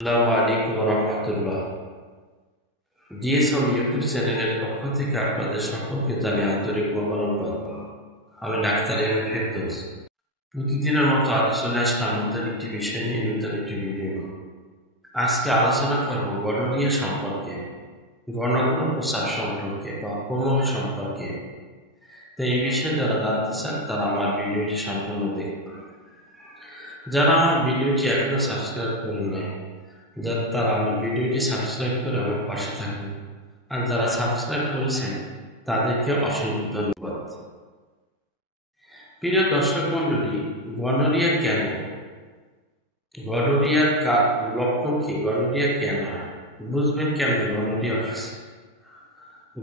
আসসালামু আলাইকুম রহমতুল্লাহ। DSM YouTube চ্যানেলের পক্ষ থেকে আপনাদের সকলকে জানাই আন্তরিক মোবারকবাদ। আমি ডাক্তার এম ফেরদৌস। প্রতিদিনের মতো আলোচনা আসলাম নতুন একটি বিষয় নিয়ে, নতুন একটি ভিডিও। আজকে আলোচনা করব গনোরিয়া সম্পর্কে, গণগ্ন প্রসাব সম্পর্কে বা প্রণয় সম্পর্কে। তো এই বিষয়ে যারা জানতে চান তারা আমার ভিডিওটি সম্পূর্ণ দেখবেন। যারা আমার ভিডিওটি এখনো সাবস্ক্রাইব করেন নাই, তারা আমার ভিডিওটি সাবস্ক্রাইব করে আমার পাশে থাকুন। আর যারা সাবস্ক্রাইব করেছেন তাদেরকে অসংখ্য ধন্যবাদ। প্রিয় দর্শক মণ্ডলী, গনোরিয়া কেন, গনোরিয়ার লক্ষণ কি, গনোরিয়া কেন বুঝবেন, কেমন গনোরিয়া হচ্ছে,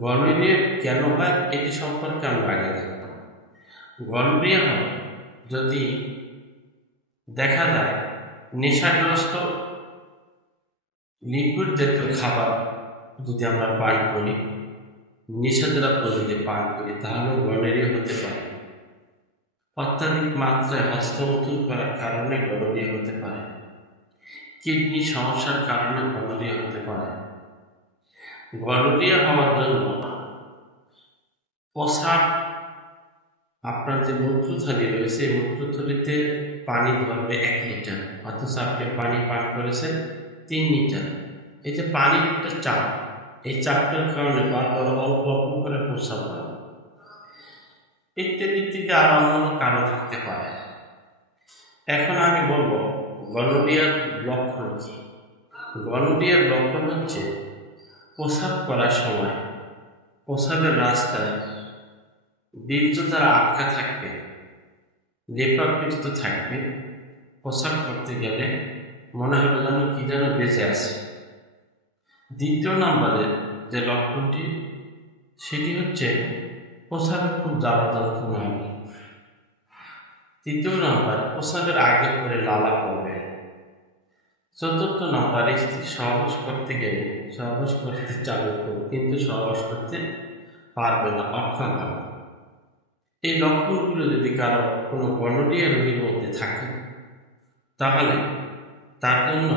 গনোরিয়া কেন হয় এটি সম্পর্কে আমরা আগে দেখব। গনোরিয়া হয় যদি দেখা যায় নেশাগ্রস্ত লিকুইড জাতীয় খাবার যদি আমরা পান করি, নিষেধাজ্ঞা যদি পান করি, তাহলে গনোরিয়া হতে পারে। অত্যাধিক মাত্রায় হস্তমৈথুন করার কারণে গনোরিয়া হতে পারে। কিডনি সমস্যার কারণে গনোরিয়া হতে পারে। গনোরিয়া হওয়ার জন্য প্রস্রাব, আপনার যে মূত্রথলি রয়েছে এই মূত্রথলিতে পানি ধরবে 1 লিটার, অথচ আপনি পানি পান করেছেন 3 লিটার। এই যে পানির একটা চাপ, এই চাপটার কারণে বারবার অল্প অল্প করে প্রস্রাব হয়। ইত্যাদি ইত্যাদি আর অন্যান্য কারণ থাকতে পারে। এখন আমি বলবো গনোরিয়ার লক্ষণ কি। গনোরিয়ার লক্ষণ হচ্ছে প্রস্রাব করার সময় প্রস্রাবের রাস্তায় বীর্য দ্বারা আটকা থাকবে, লেপাবৃত থাকবে। প্রস্রাব করতে গেলে মনে হবে যেন কি যেন বেঁচে আছে। দ্বিতীয় নম্বরের যে লক্ষণটি সেটি হচ্ছে প্রস্রাবে খুব জ্বালা যন্ত্রণা হবে। তৃতীয় নম্বর, প্রস্রাবের আগে পরে লালা পড়বে। চতুর্থ নম্বর, স্ত্রী সহবাস করতে গেলে সহবাস করতে চালু করবে কিন্তু সহবাস করতে পারবে না, অক্ষম হবে। এই লক্ষণগুলো যদি কারো কোনো গনোরিয়া রোগীর মধ্যে থাকে তাহলে তার জন্য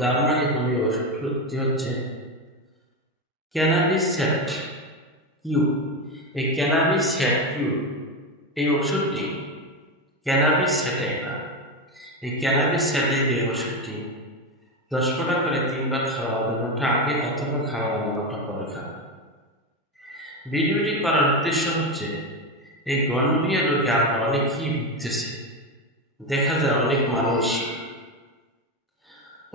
জার্মানি হোমিও ওষুধটি হচ্ছে ক্যানাবিস স্যাট কিউ। এই ক্যানাবিস স্যাট কিউ এই ওষুধটি ক্যানাবিস স্যাটাইভা, এই ক্যানাবিস স্যাটাইভা এই ওষুধটি 10 ফোঁটা করে 3 বার খাওয়া, 2 ঘন্টা আগে অথবা খাওয়া 2 ঘন্টা পরে খাওয়া। ভিডিওটি করার উদ্দেশ্য হচ্ছে এই গনোরিয়া রোগে আমরা অনেকেই ভুগতেছি। দেখা যায় অনেক মানুষ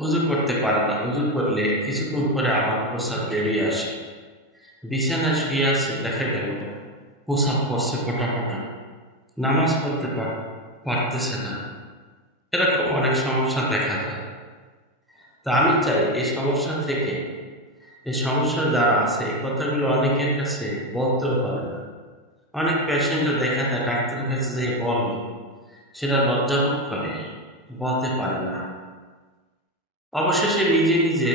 উজু করতে পারে না, উজু করলে কিছুক্ষণ পরে আবার প্রস্রাব বেরিয়ে আসে। বিছানায় শুয়ে আছে, দেখা গেল প্রস্রাব করছে ফোটা ফোটা, নামাজ পড়তে পারতেছে না। এরকম অনেক সমস্যা দেখা যায়। তা আমি চাই এই সমস্যা থেকে, এই সমস্যা যারা আছে এই কথাগুলো অনেকের কাছে বলতেও পারে না। অনেক পেশেন্টও দেখা যায় ডাক্তারের কাছে যে বলবে সেটা লজ্জাবোধ করে, বলতে পারে না। অবশেষে নিজে নিজে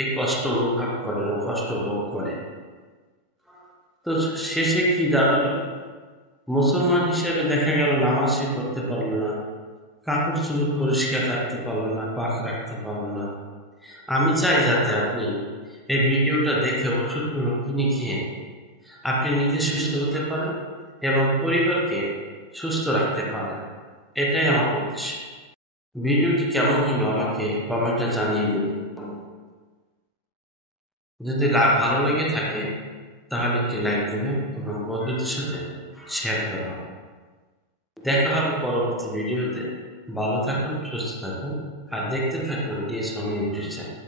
এই কষ্ট অনুভব করে, কষ্ট ভোগ করে। তো শেষে কি দাঁড়ালো, মুসলমান হিসেবে দেখা গেল নামাজ সে করতে পারলো না, কাপড় চুপড় পরিষ্কার রাখতে পারলো না, পাক রাখতে পারলো না। আমি চাই যাতে আপনি এই ভিডিওটা দেখে ওষুধগুলো কিনে খেয়ে আপনি নিজে সুস্থ হতে পারেন এবং পরিবারকে সুস্থ রাখতে পারেন। এটাই আমার উদ্দেশ্য। ভিডিওটি কেমন হলো আমাকে কমেন্টে জানিয়ে দিন। যদি ভালো লেগে থাকে তাহলে একটি লাইক দেবেন এবং বন্ধুদের সাথে শেয়ার করবেন। দেখা হবে পরবর্তী ভিডিওতে। ভালো থাকুন, সুস্থ থাকুন আর দেখতে থাকুন ডিএস হোমিও ইউটিউব চ্যানেল।